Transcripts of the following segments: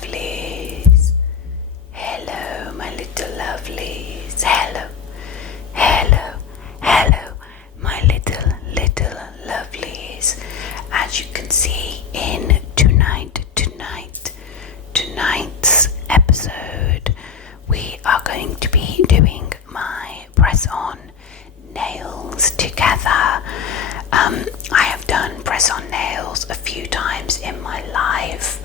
lovelies. Hello, my little lovelies. Hello, hello, hello, my little lovelies. As you can see in tonight's episode, we are going to be doing my press-on nails together. I have done press-on nails a few times in my life.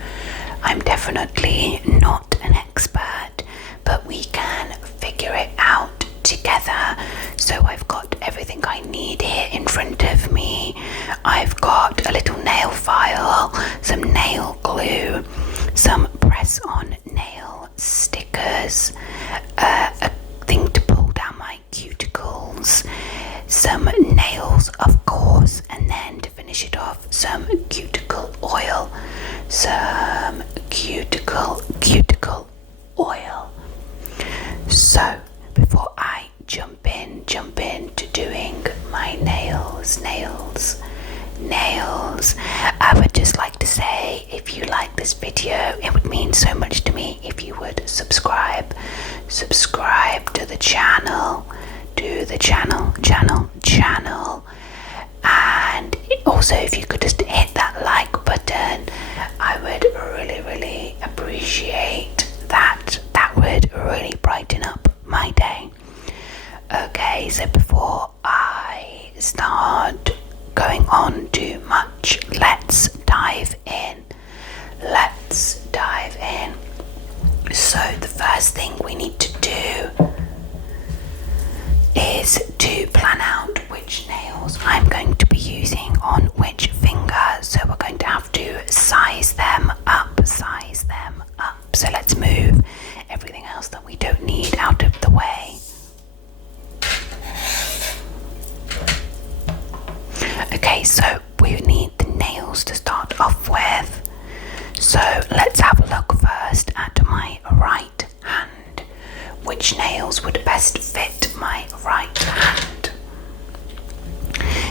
I'm definitely not an expert, but we can figure it out together. So I've got everything I need here in front of me. I've got a little nail file, some nail glue, some press-on nail stickers, a thing to pull down my cuticles, some nails of course, and then to finish it off, some cuticle oil. Some cuticle oil. So before I jump into doing my nails, I would just like to say, if you like this video, it would mean so much to me if you would subscribe to the channel, and also if you could just hit that like button, I would really appreciate that. That would really brighten up my day. Okay, so before I start going on too much, let's dive in. So the first thing we need to do is to plan out which nails I'm going to be using on which finger. So we're going to have to size them up. So let's move everything else that we don't need out of the way. Okay, so we need the nails to start off with. So let's have a look first at my right hand. Which nails would best fit my right hand?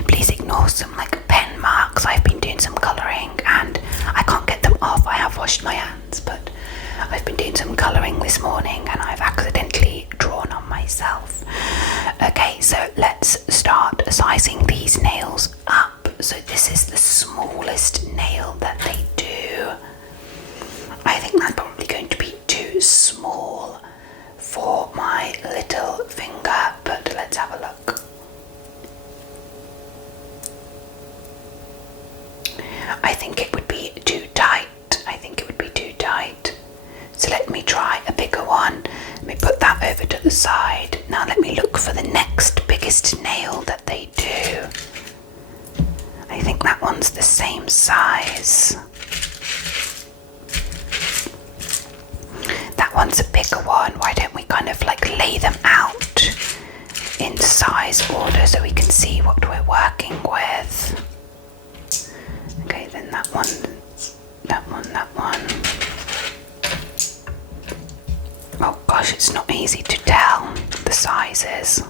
Please ignore some pen marks. I've been doing some colouring and I can't get them off. I have washed my hands, but I've been doing some colouring this morning and I've accidentally drawn on myself. Okay, so let's start sizing these nails up. So this is the smallest nail that they do. I think that's probably going to be too small for my little finger, but let's have a look. I think it would be too tight. So let me try a bigger one. Let me put that over to the side. Now let me look for the next biggest nail that they do. I think that one's the same size. That one's a bigger one. Why don't we kind of lay them out in size order so we can see what we're working with? Okay, then that one. Oh gosh, it's not easy to tell the sizes.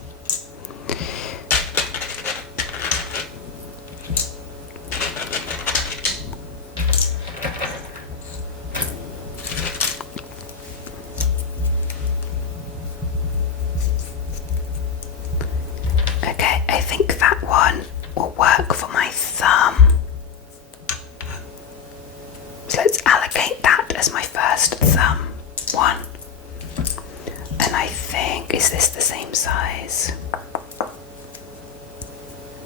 Okay, I think that one will work for my thumb. So let's allocate that as my first thumb one. And I think, is this the same size?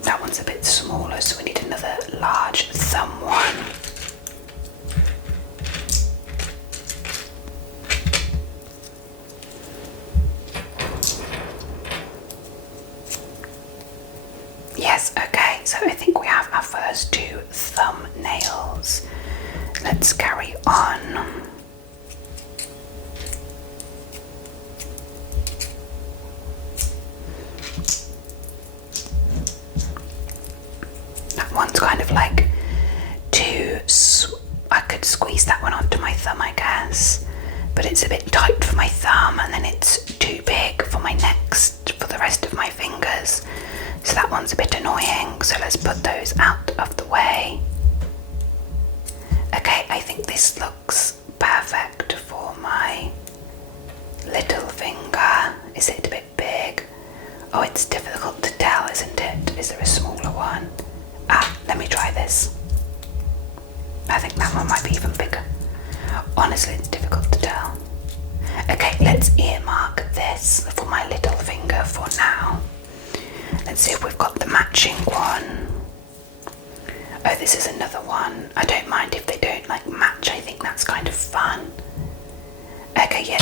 That one's a bit smaller, so we need another large thumb one. Yes, okay, so I think we have our first two thumbnails. Let's carry on. That one's kind of too, I could squeeze that one onto my thumb, I guess, but it's a bit tight for my thumb, and then it's too big for the rest of my fingers. So that one's a bit annoying, so let's put those out of the way. Okay, I think this looks perfect. I think that one might be even bigger. Honestly, it's difficult to tell. Okay, let's earmark this for my little finger for now. Let's see if we've got the matching one. Oh, this is another one. I don't mind if they don't like match. I think that's kind of fun. Okay, yeah,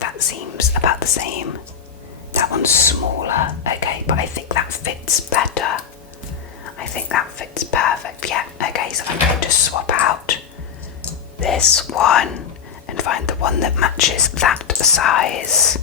that seems about the same. That one's smaller. Okay, but I think that fits better. I think that fits perfect. Yeah, okay, so I'm going to swap out this one and find the one that matches that size.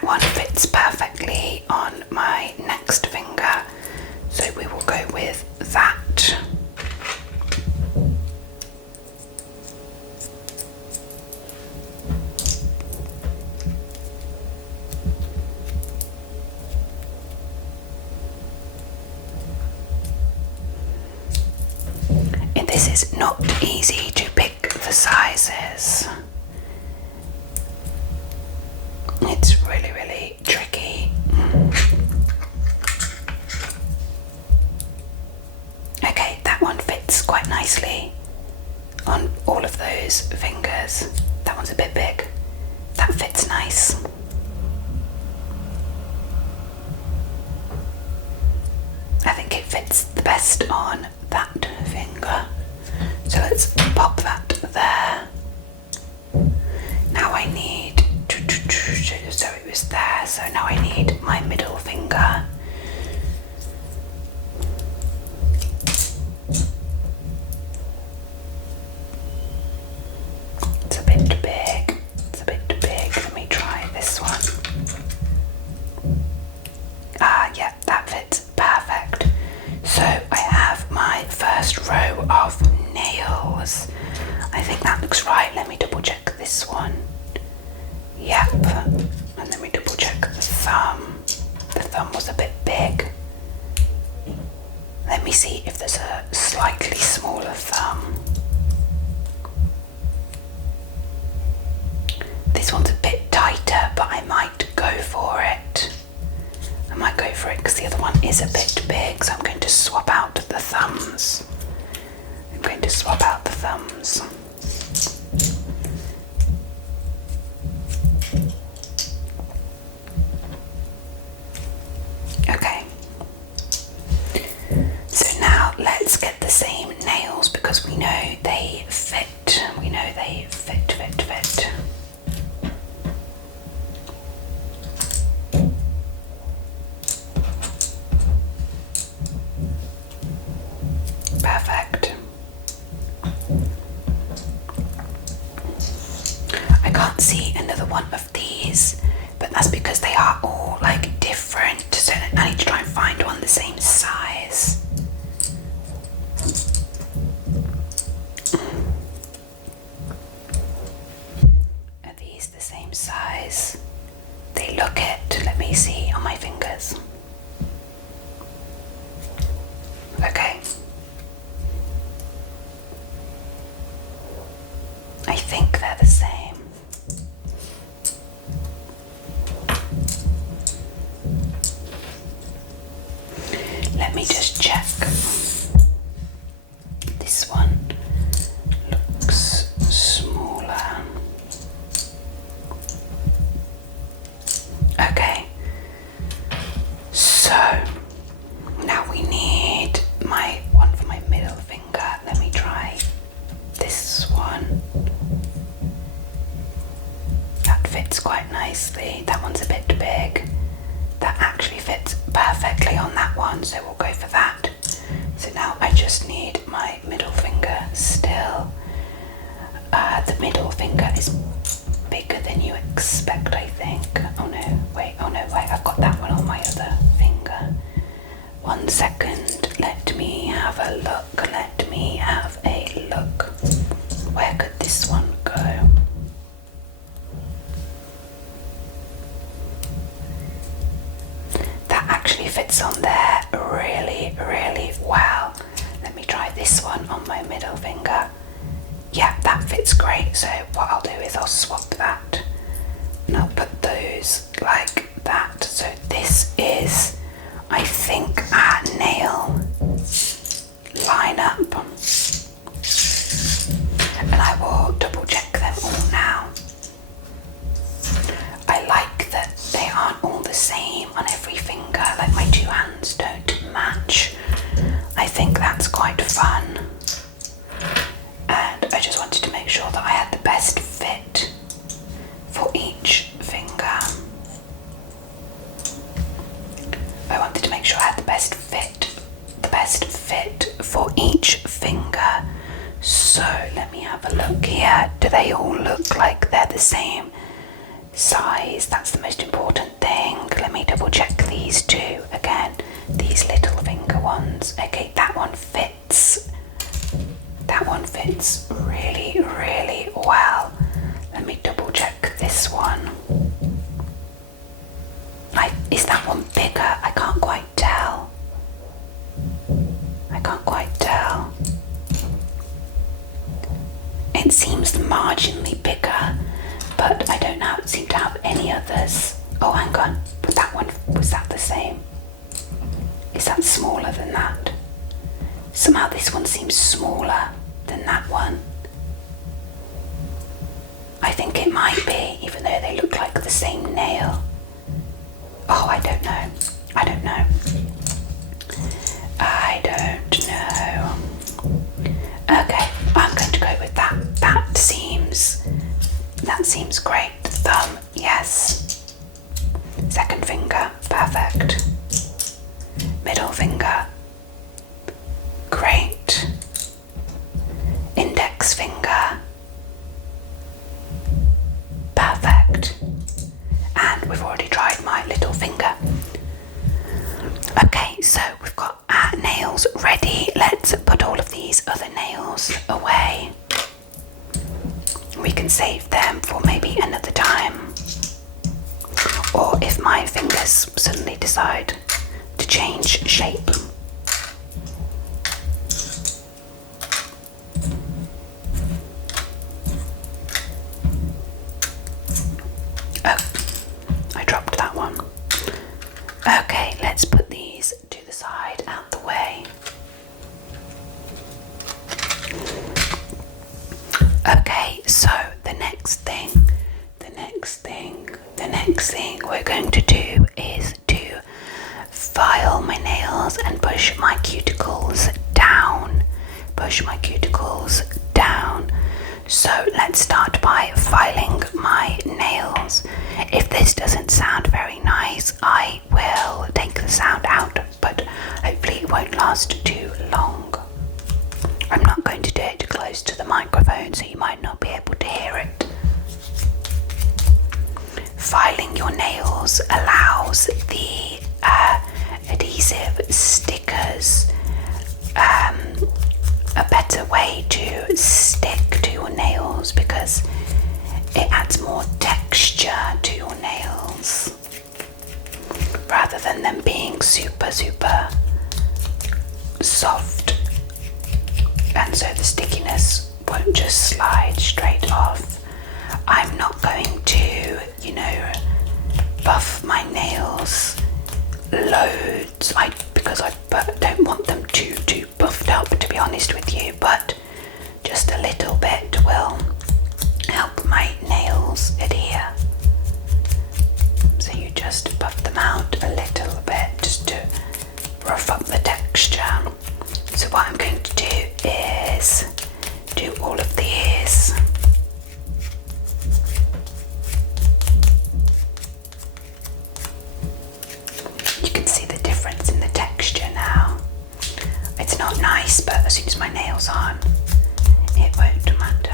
One fits perfectly on my next finger, so we will go with that. And this is not easy to pick the sizes. It's really, really tricky. Okay, that one fits quite nicely on all of those fingers. That one's a bit big. That fits nice. I think it fits the best on that finger. So let's pop that there. Now I need so it was there, so now I need my middle finger. It's a bit big, let me try this one. Yeah, that fits perfect. So I have my first row of nails. I think that looks right. Let me double check this one. Yep, and then we double check the thumb. The thumb was a bit big. Let me see if there's a slightly smaller thumb. This one's a bit tighter, but I might go for it. I might go for it because the other one is a bit big, so I'm going to swap out the thumbs. Okay, so now let's get the same nails because we know they fit. Perfect. I can't see another one of these, but that's because they are all like different, so I need to try and find one the same size. Are these the same size? They look it. Let me see on my fingers. Okay. I think they're the same. Let me just check. This one looks smaller. Okay. So now we need my one for my middle finger. Let me try this one. That fits quite nicely. That one's a bit big. That actually fits perfectly on that one, so we'll go for that. So now I just need my middle finger still. The middle finger is bigger than you expect, I think. Oh no, wait, I've got that one on my other finger. 1 second, let me have a look. Where could this one go? That actually fits on there really, really well. Let me try this one on my middle finger. Yeah, that fits great. So what I'll do is I'll swap that and I'll put those like that. So this is, I think, our nail lineup. And I will double check them all now. I like that they aren't all the same on every finger, like my two hands don't match. I think that's quite fun. And I just wanted to make sure that I had the best fit for each finger. I wanted to make sure I had the best fit for each finger. So let me have a look here. Do they all look like they're the same size? That's the most important thing. Let me double check these two again. These little finger ones. Okay, that one fits. That one fits really, really well. Let me double check this one. Is that one bigger? I can't quite tell. It seems marginally bigger, but I don't seem to have any others. Oh, hang on. But that one, was that the same? Is that smaller than that? Somehow this one seems smaller than that one. I think it might be, even though they look like the same nail. Oh, I don't know. Okay, I'm going to go with that. That seems great. Thumb, yes. Second finger, perfect. Middle finger, great. Index finger, perfect. And we've already tried my little finger. Okay, so we've got our nails ready. Let's put all of these other nails away. We can save them for maybe another time. Or if my fingers suddenly decide to change shape. Oh, I dropped that one. Okay, let's put these to the side, out the way. Okay, so the next thing we're going to do is to file my nails and push my cuticles down. So let's start by filing my nails. If this doesn't sound very nice, I will take the sound out, but hopefully it won't last too long. I'm not going to do it close to the microphone, so you might not be able to hear it. Filing your nails allows the adhesive stickers a better way to stick to your nails because it adds more texture to your nails rather than them being super soft, and so the stickiness won't just slide straight off. I'm not going to, buff my nails loads because I don't want them too buffed up, to be honest with you, but just a little bit will help my nails adhere. So you just buff them out a little bit just to rough up the texture. So what I'm going to do is do all of these. You can see the difference in the texture now. It's not nice, but as soon as my nail's on, it won't matter.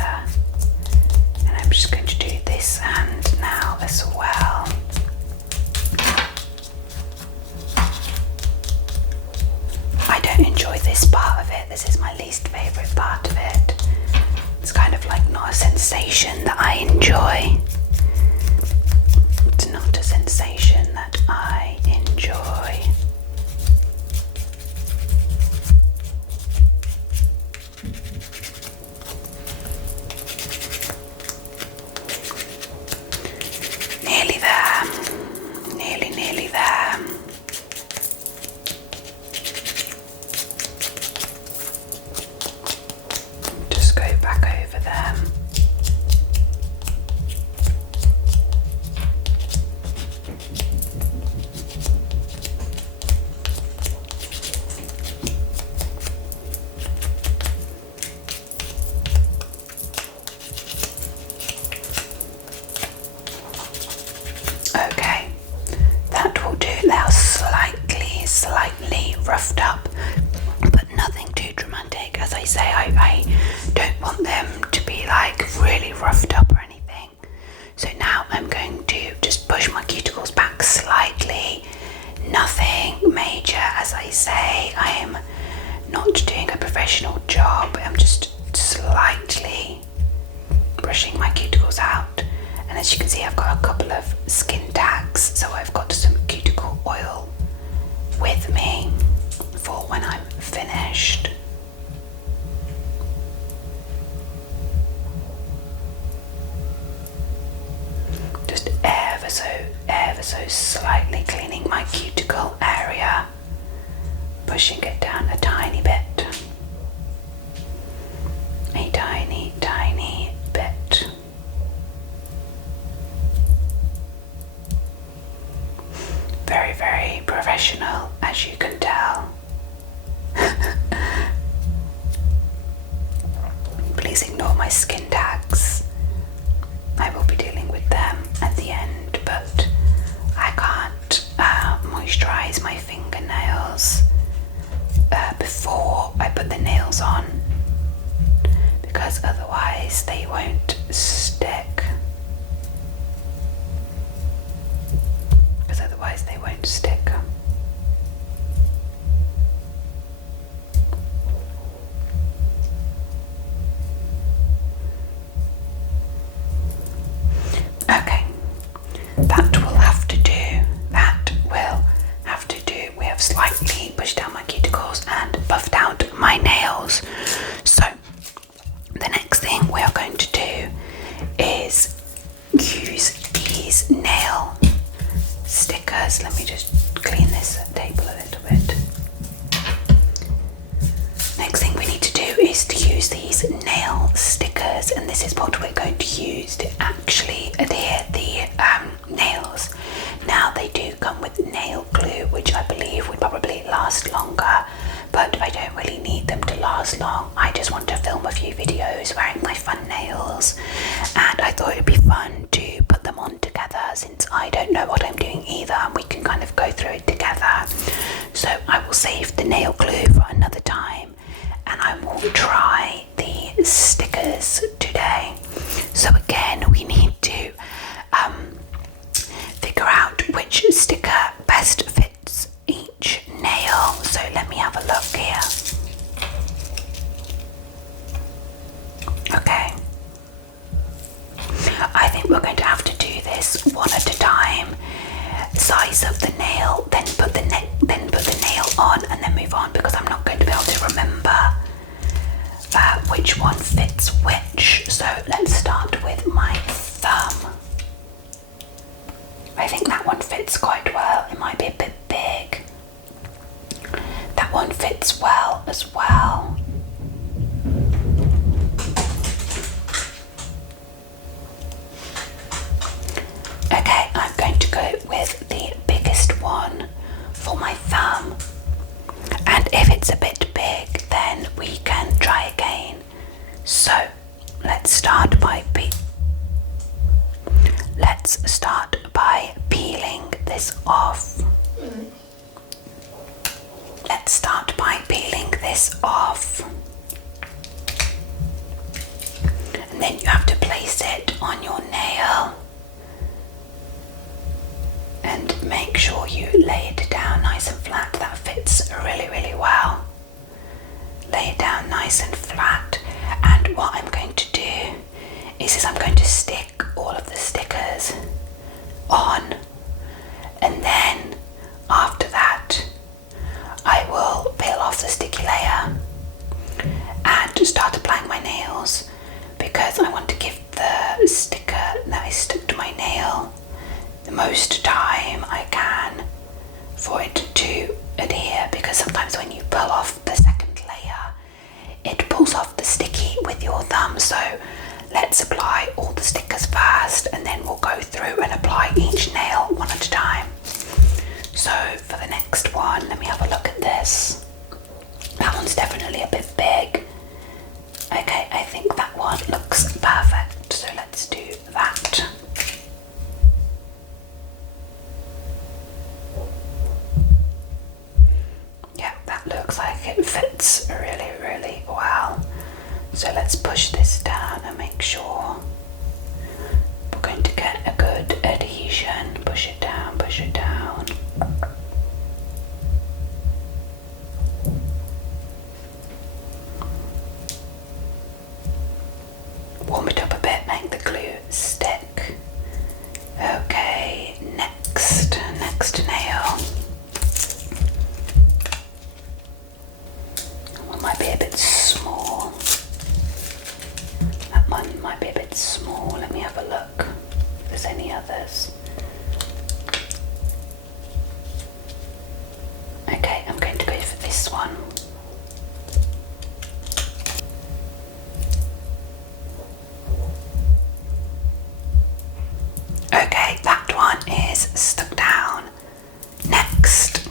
roughed up, but nothing too dramatic. As I say, I don't want them to be like really roughed up or anything. So now I'm going to just push my cuticles back slightly. Nothing major, as I say. I am not doing a professional job. I'm just slightly brushing my cuticles out. And as you can see, I've got a couple of skin tags, so I've got some cuticle oil with me for when I'm finished. Just ever so slightly cleaning my cuticle area, pushing it down a tiny bit. A tiny bit. Very professional, as you can tell. Please ignore my skin tags. I will be dealing with them at the end, but I can't moisturize my fingernails before I put the nails on, because otherwise they won't stick. Okay, that will have to do. We have slightly pushed down my cuticles and buffed out my nails. So the next thing we are going to do is use these nail stickers. Let me just clean this table a little bit. Next thing we need to do is to use these nail stickers, and this is what we're going to use to actually adhere the nails. Now they do come with nail glue, which I believe would probably last longer, but I don't really need them to last long. I just want to film a few videos wearing my fun nails, and I thought it'd be fun to put them on together since I don't know what I'm doing either, and we can kind of go through it together. So I will save the nail glue for another time, and I will try the stickers today. So again, we need to figure out which sticker best fits each nail. So let me have a look here. Okay, I think we're going to have to do this one at a time. Size of the nail, then put the nail on, and then move on, because I'm not going to be able to remember which one fits which. So let's start with my thumb. I think that one fits quite well. It might be a bit big. That one fits well as well. Okay, I'm going to go with the biggest one for my thumb. And if it's a bit big, then we can try again. So let's start by peeling this off. Let's start by peeling this off. And then you have to place it on your nail. And make sure you lay it down nice and flat. That fits really well. Lay it down nice and flat. And what I'm going to do is I'm going to stick all of the stickers on, and then after that I will peel off the sticky layer and start applying my nails, because I want to give the sticker that I stuck to my nail the most time I can for it to adhere, because sometimes when you pull off the second layer it pulls off the sticky with your thumb. So let's apply all the stickers first, and then we'll go through and apply each nail one at a time. So for the next one, let me have a look at this. That one's definitely a bit big. Okay, I think that one looks perfect, so let's do that. Yeah, like it fits really, really well. So let's push this down and make sure we're going to get a good adhesion. Push it down, push it down. Warm it up a bit, make the glue stick. Okay, next nail. One might be a bit small. That one might be a bit small. Let me have a look if there's any others. Okay, I'm going to go for this one. Okay, that one is stuck down. Next,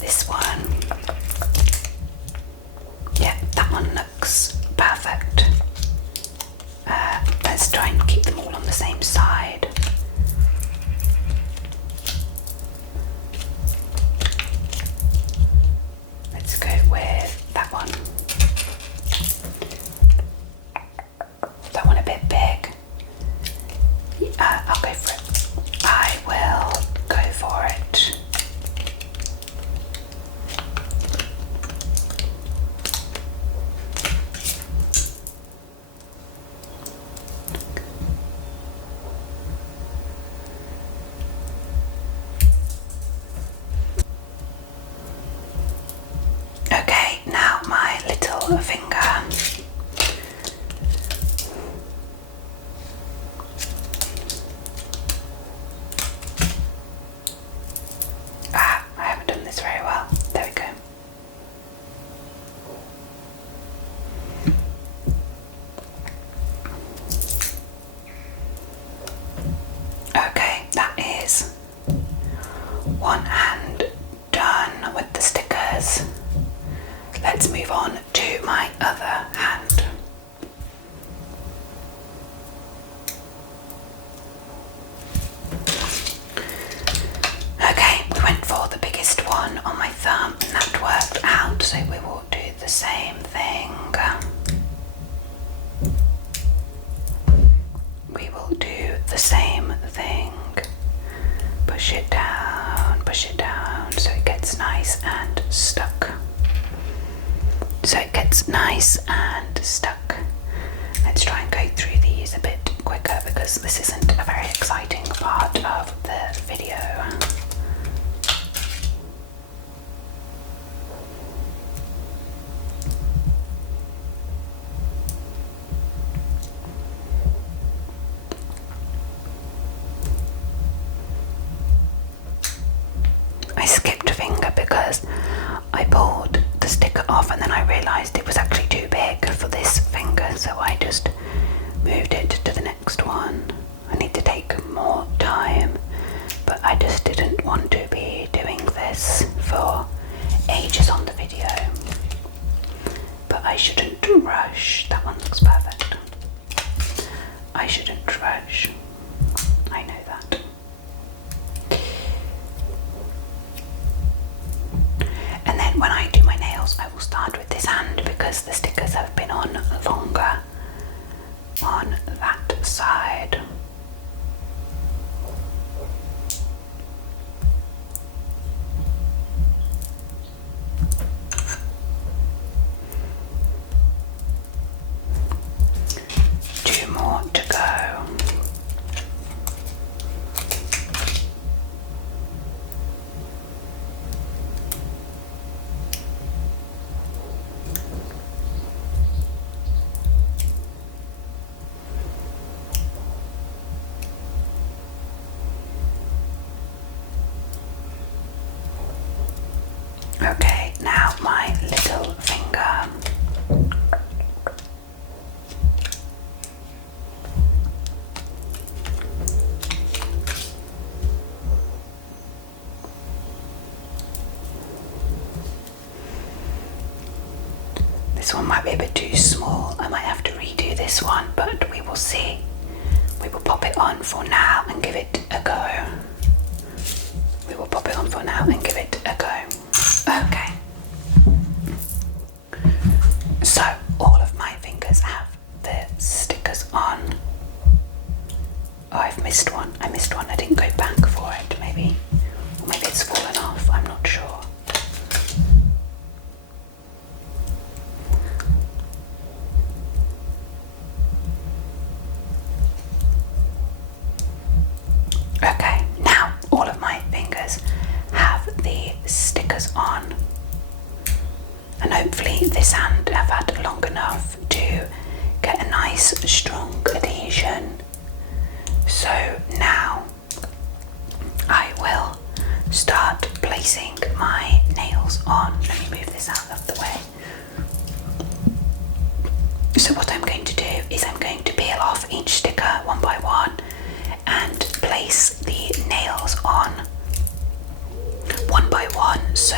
this one. Yeah, that one looks perfect. Let's try and keep them all on the same side. Let's go with that one. That one a bit big. I'll go for it. I will go for it. Okay, now my little finger. I haven't done this very well. There we go. Okay, that is one hand done with the stickers. Let's move on to my other hand. Okay, we went for the biggest one on my thumb and that worked out, so we will do the same thing. We will do the same thing. Push it down so it gets nice and stuck. So it gets nice and stuck. Let's try and go through these a bit quicker because this isn't a very exciting part of the video. I skipped a finger because I pulled the sticker off and then I realised it was actually too big for this finger, so I just moved it to the next one. I need to take more time, but I just didn't want to be doing this for ages on the video. But I shouldn't rush. That one looks perfect. I shouldn't rush. I know that. And then when I do my nails, I will start with this hand because the stickers have been on longer on that side. Two more to go. Okay, now my little finger. This one might be a bit too small. I might have to redo this one, but we will see. We will pop it on for now and give it a go. We will pop it on for now and give it a go. Okay. So all of my fingers have the stickers on. Oh, I've missed one. I missed one. I didn't go back for it, maybe. Or maybe it's fallen off. I'm not sure. Okay, now all of my fingers have the stickers on, and hopefully this hand I've had long enough to get a nice strong adhesion. So now I will start placing my nails on. Let me move this out of the way. So what I'm going to do is I'm going to peel off each sticker one by one and place the nails on one by one so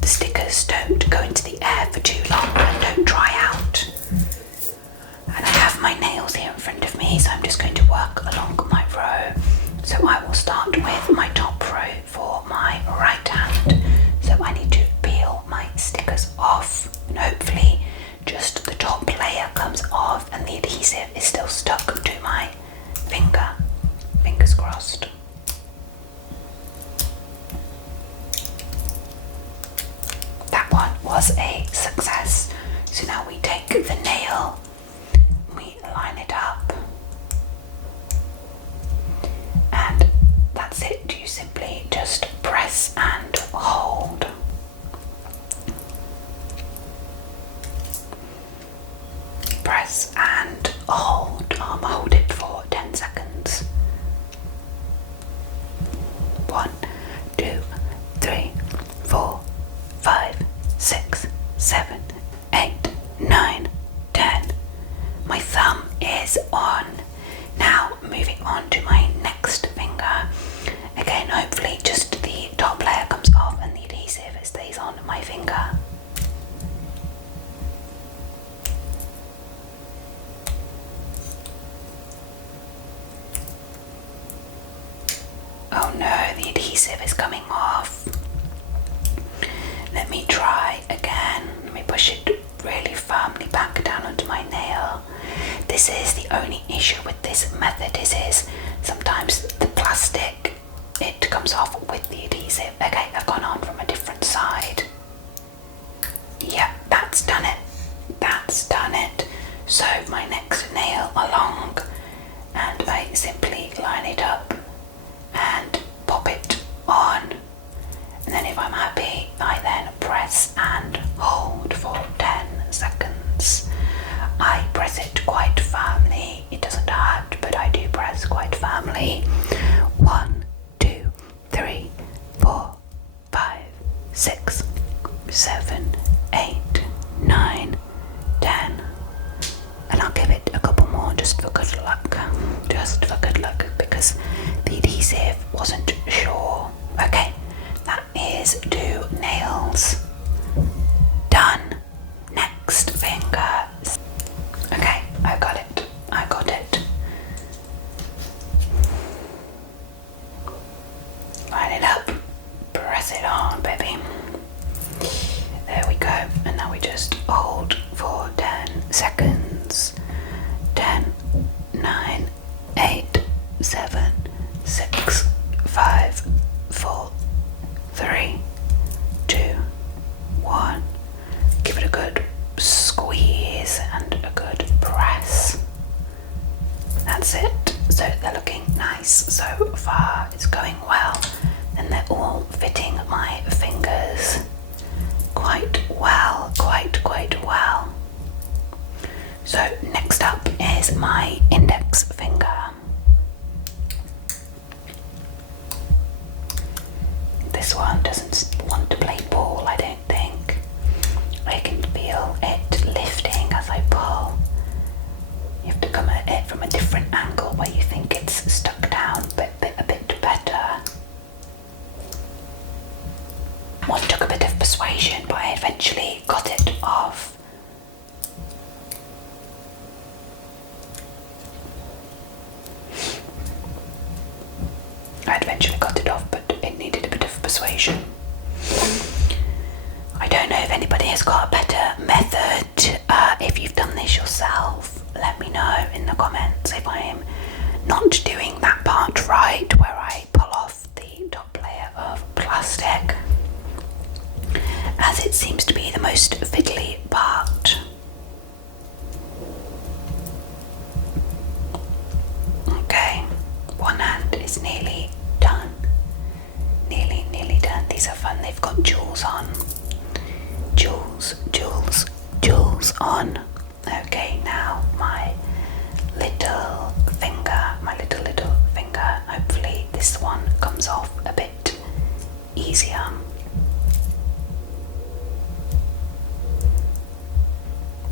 the stickers don't go into the air for too long and don't dry out. And I have my nails here in front of me, so I'm just going to work along my row. So I will start with my top row for my right hand. So I need to peel my stickers off, and hopefully just the top layer comes off and the adhesive is still stuck to my finger. Fingers crossed. That one was a success. So now we take the nail, we line it up, and that's it. You simply just press and hold. Press and hold. Hold it for 10 seconds. 1, 2, 3, 4, 5, 6, 7, 8, 9, 10. My thumb is on. Now moving on to my next finger. Again, hopefully just the top layer comes off and the adhesive stays on my finger. Oh no, the adhesive is coming off. Let me try again. Let me push it really firmly back down onto my nail. This is the only issue with this method is sometimes the plastic, it comes off with the adhesive. Okay, I've gone on from a different side. Yep, that's done it. That's done it. So my next nail along, and I simply line it up and pop it on, and then if I'm happy I then press and hold for 10 seconds. I press it quite firmly. It doesn't hurt, but I do press quite firmly. 1, 2, 3, 4, 5, 6, 7, 8, 9, 10. And I'll give it a couple more just for good luck. Just for good luck, because the adhesive wasn't sure. Okay, that is 2 nails done. Next finger. Okay, I got it. I got it. Line it up. Press it on, baby. There we go. And now we just hold for 10 seconds. 10, 9, 8, 7, 6, 5, 4, 3, 2, 1. Give it a good squeeze and a good press. That's it. So they're looking nice so far. It's going well, and they're all fitting my fingers quite well, quite well. So next up is my index finger. This one doesn't want to play ball, I don't think. I can feel it lifting as I pull. You have to come at it from a different angle where you think it's stuck down a bit better. One took a bit of persuasion, but I eventually got it off. I eventually got it off, but it needed a bit of persuasion. I don't know if anybody has got a better method. done this yourself, let me know in the comments if I am not doing that part right where I pull off the top layer of plastic, as it seems to be the most fiddly part. Okay, one hand is nearly done. Nearly done. These are fun. They've got jewels on. Jewels on. Okay, now my little finger. Hopefully this one comes off a bit easier.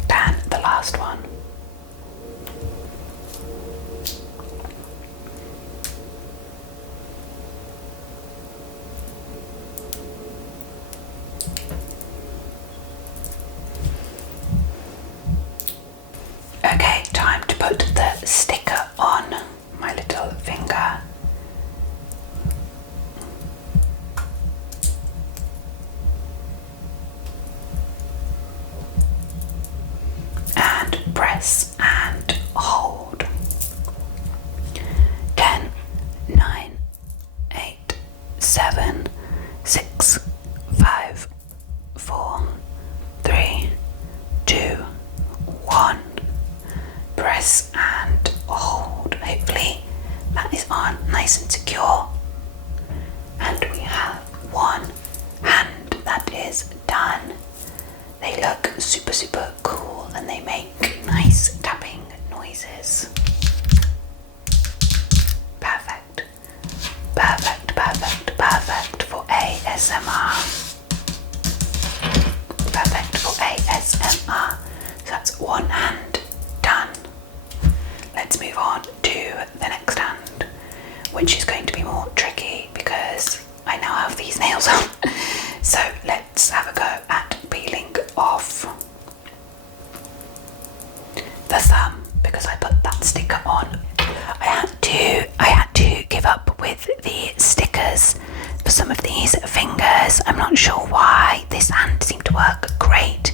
Than the last one. Okay, time to put the sticker on my little finger. And press and hold. 10, 9, 8, 7, 6, 5, 4, 3, 2, 1. Press and hold. Hopefully that is on nice and secure. And we have one hand that is done. They look super cool and they make nice tapping noises. Perfect for ASMR. So that's one hand done. Let's move on to the next hand, which is going to be more tricky because I now have these nails on. So let's have a go at peeling off the thumb because I put that sticker on. I had to give up with the stickers for some of these fingers. I'm not sure why. This hand seemed to work great,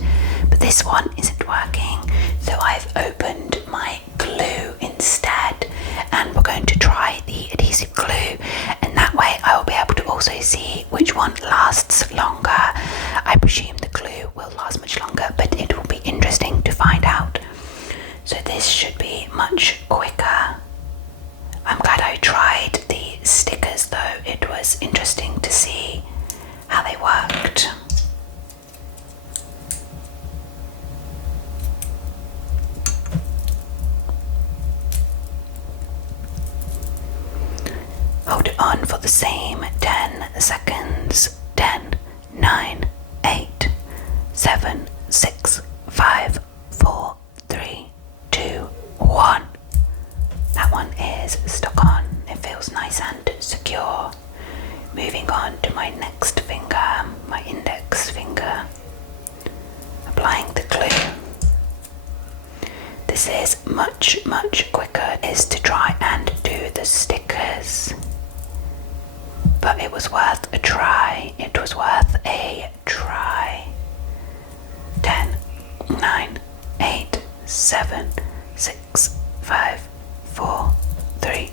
but this one isn't working. So I've opened my glue instead, and we're going to try the adhesive glue, and that way I will be able to also see which one lasts longer. I presume the glue will last much longer, but it will be interesting to find out. So this should be much quicker. I'm glad I tried the stickers though. It was interesting to see how they worked. Hold it on for the same 10 seconds. 10, 9, 8, 7, 6, 5, 4, 3, 2, 1. That one is stuck on. It feels nice and secure. Moving on to my next finger, my index finger. Applying the glue. This is much quicker is to try and do the stickers. But it was worth a try. 10, 9, 8, 7, 6, 5, 4, 3,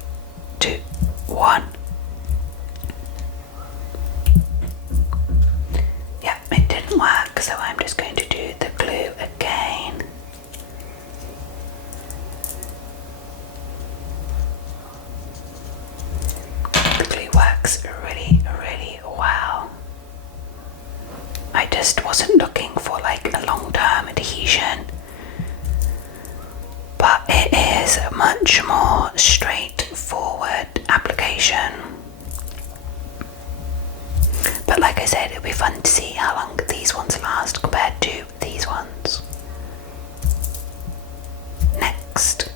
2, 1. Yeah, it didn't work, so I'm just going to do the glue again. The glue works really well. I just wasn't looking for like a long-term adhesion, but it is a much more straightforward application. But like I said, it'll be fun to see how long these ones last compared to these ones. Next.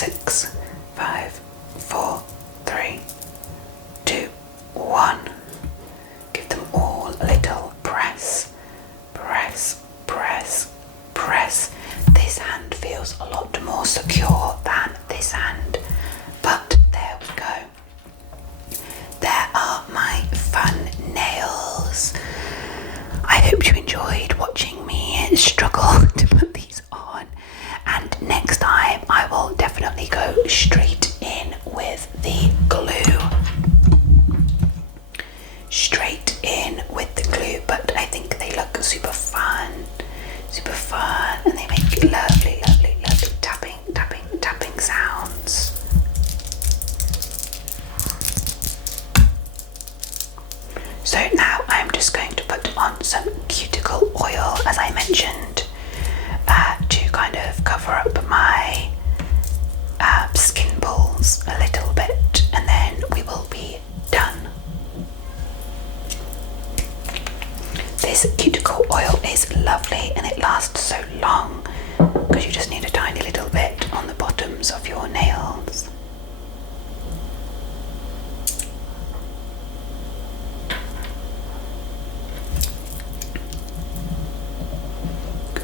6, 5, 4, 3, 2, 1. Give them all a little press, press, press, press. This hand feels a lot more secure than this hand, but there we go. There are my fun nails. I hope you enjoyed watching me struggle to put these on, and next time I will definitely go straight in with the glue. Straight in with the glue, but I think they look super fun, and they make lovely, lovely, lovely tapping, tapping, tapping sounds. So now I'm just going to put on some cuticle oil, as I mentioned, to kind of cover up my skin balls a little bit, and then we will be done. This cuticle oil is lovely and it lasts so long because you just need a tiny little bit on the bottoms of your nails.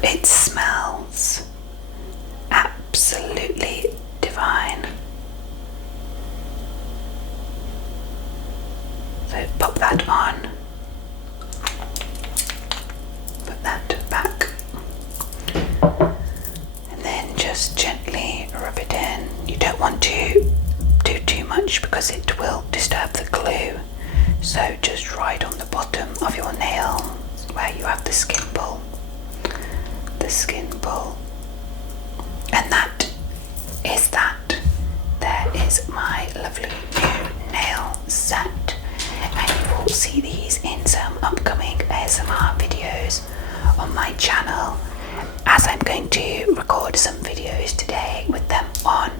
It smells absolutely divine. So pop that on, put that back, and then just gently rub it in. You don't want to do too much because it will disturb the glue, so just right on the bottom of your nail where you have the skin ball. And that is that. There is my lovely new nail set, and you will see these in some upcoming ASMR videos on my channel, as I'm going to record some videos today with them on.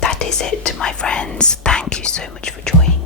That is it, my friends. Thank you so much for joining